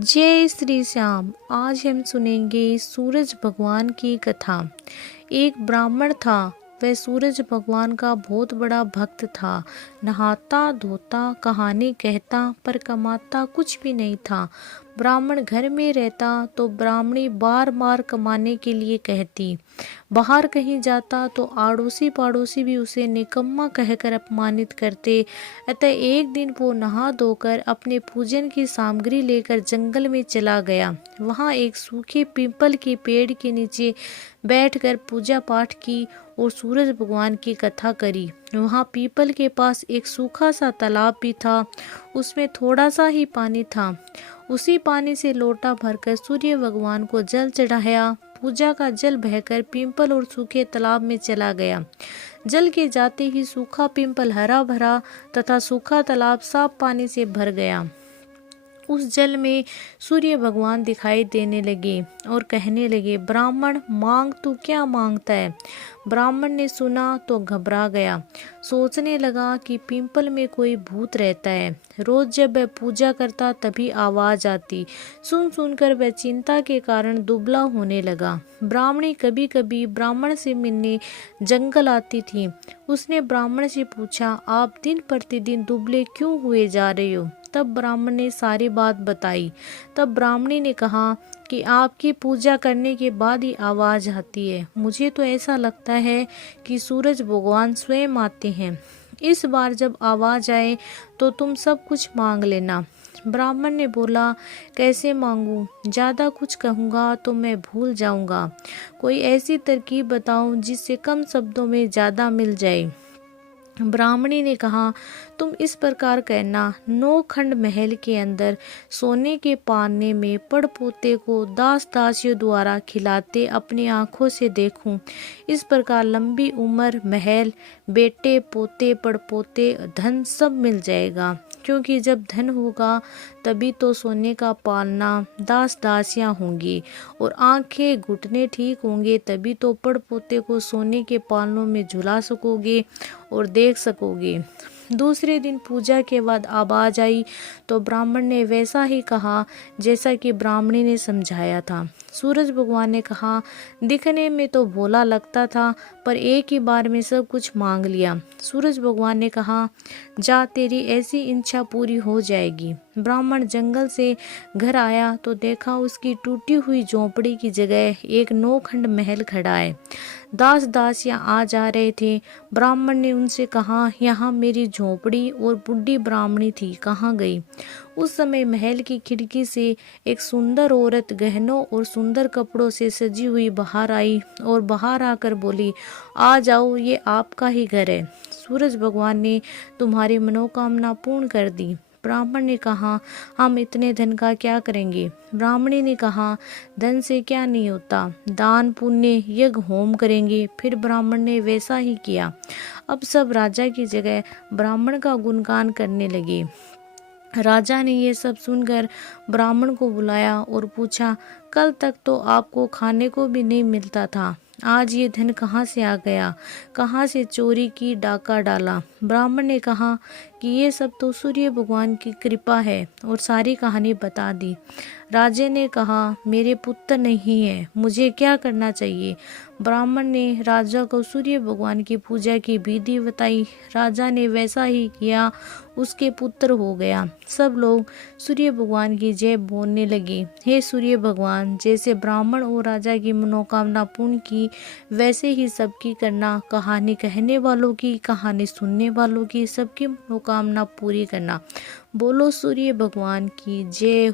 जय श्री श्याम। आज हम सुनेंगे सूरज भगवान की कथा। एक ब्राह्मण था। वह सूरज भगवान का बहुत बड़ा भक्त था। नहाता धोता कहानी कहता पर कमाता कुछ भी नहीं था। ब्राह्मण घर में रहता तो ब्राह्मणी बार बार कमाने के लिए कहती। बाहर कहीं जाता तो आड़ोसी पड़ोसी भी उसे निकम्मा कहकर अपमानित करते। अतः एक दिन वो नहा धोकर अपने पूजन की सामग्री लेकर जंगल में चला गया। वहाँ एक सूखे पीपल के पेड़ के नीचे बैठकर पूजा पाठ की और सूरज भगवान की कथा करी। वहाँ पीपल के पास एक सूखा सा तालाब भी था। उसमें थोड़ा सा ही पानी था। उसी पानी से लोटा भरकर सूर्य भगवान को जल चढ़ाया। पूजा का जल बहकर पीपल और सूखे तालाब में चला गया। जल के जाते ही सूखा पीपल हरा भरा तथा सूखा तालाब साफ पानी से भर गया। उस जल में सूर्य भगवान दिखाई देने लगे और कहने लगे, ब्राह्मण मांग तू क्या मांगता है। ब्राह्मण ने सुना तो घबरा गया। सोचने लगा कि पीपल में कोई भूत रहता है। रोज जब वह पूजा करता तभी आवाज आती। सुन सुनकर वह चिंता के कारण दुबला होने लगा। ब्राह्मणी कभी कभी ब्राह्मण से मिलने जंगल आती थी। उसने ब्राह्मण से पूछा, आप दिन प्रतिदिन दुबले क्यों हुए जा रहे हो। तब ब्राह्मण ने सारी बात बताई। तब ब्राह्मणी ने कहा कि आपकी पूजा करने के बाद ही आवाज आती है। मुझे तो ऐसा लगता है कि सूरज भगवान स्वयं आते हैं। इस बार जब आवाज आए तो तुम सब कुछ मांग लेना। ब्राह्मण ने बोला, कैसे मांगूं? ज़्यादा कुछ कहूँगा तो मैं भूल जाऊँगा। कोई ऐसी तरकीब बताओ जिससे कम शब्दों में ज़्यादा मिल जाए। ब्राह्मणी ने कहा, तुम इस प्रकार कहना, 9 खंड महल के अंदर सोने के पाने में पड़पोते को दास दासियों द्वारा खिलाते अपनी आंखों से देखूं। इस प्रकार लंबी उम्र, महल, बेटे पोते पड़पोते, धन सब मिल जाएगा। क्योंकि जब धन होगा तभी तो सोने का पालना, दास दासियां होंगी और आंखें घुटने ठीक होंगे तभी तो पड़पोते को सोने के पालनों में झुला सकोगे और देख सकोगे। दूसरे दिन पूजा के बाद आवाज आई तो ब्राह्मण ने वैसा ही कहा जैसा कि ब्राह्मणी ने समझाया था। सूरज भगवान ने कहा, दिखने में तो भोला लगता था पर एक ही बार में सब कुछ मांग लिया। सूरज भगवान ने कहा, जा तेरी ऐसी इच्छा पूरी हो जाएगी। ब्राह्मण जंगल से घर आया तो देखा उसकी टूटी हुई झोंपड़ी की जगह एक 9 खंड महल खड़ा है। दास दासियां आ जा रहे थे। ब्राह्मण ने उनसे कहा, यहाँ मेरी झोंपड़ी और बुढ़ी ब्राह्मणी थी, कहाँ गई? उस समय महल की खिड़की से एक सुंदर औरत गहनों और सुंदर कपड़ों से सजी हुई बाहर आई और बाहर आकर बोली, आ जाओ, ये आपका ही घर है। सूरज भगवान ने तुम्हारी मनोकामना पूर्ण कर दी। ब्राह्मण ने कहा, हम इतने धन का क्या करेंगे? ब्राह्मणी ने कहा, धन से क्या नहीं होता, दान पुण्य यज्ञ होम करेंगे। फिर ब्राह्मण ने वैसा ही किया। अब सब राजा की जगह ब्राह्मण का गुणगान करने लगे। राजा ने ये सब सुनकर ब्राह्मण को बुलाया और पूछा, कल तक तो आपको खाने को भी नहीं मिलता था, आज ये धन कहाँ से आ गया? कहाँ से चोरी की, डाका डाला? ब्राह्मण ने कहा कि ये सब तो सूर्य भगवान की कृपा है और सारी कहानी बता दी। राजे ने कहा, मेरे पुत्र नहीं है, मुझे क्या करना चाहिए? ब्राह्मण ने राजा को सूर्य भगवान की पूजा की विधि बताई। राजा ने वैसा ही किया, उसके पुत्र हो गया। सब लोग सूर्य भगवान की जय बोलने लगे। हे सूर्य भगवान, जैसे ब्राह्मण और राजा की मनोकामना पूर्ण की वैसे ही सबकी करना। कहानी कहने वालों की, कहानी सुनने वालों की, सबकी मनोकामना पूरी करना। बोलो सूर्य भगवान की जय।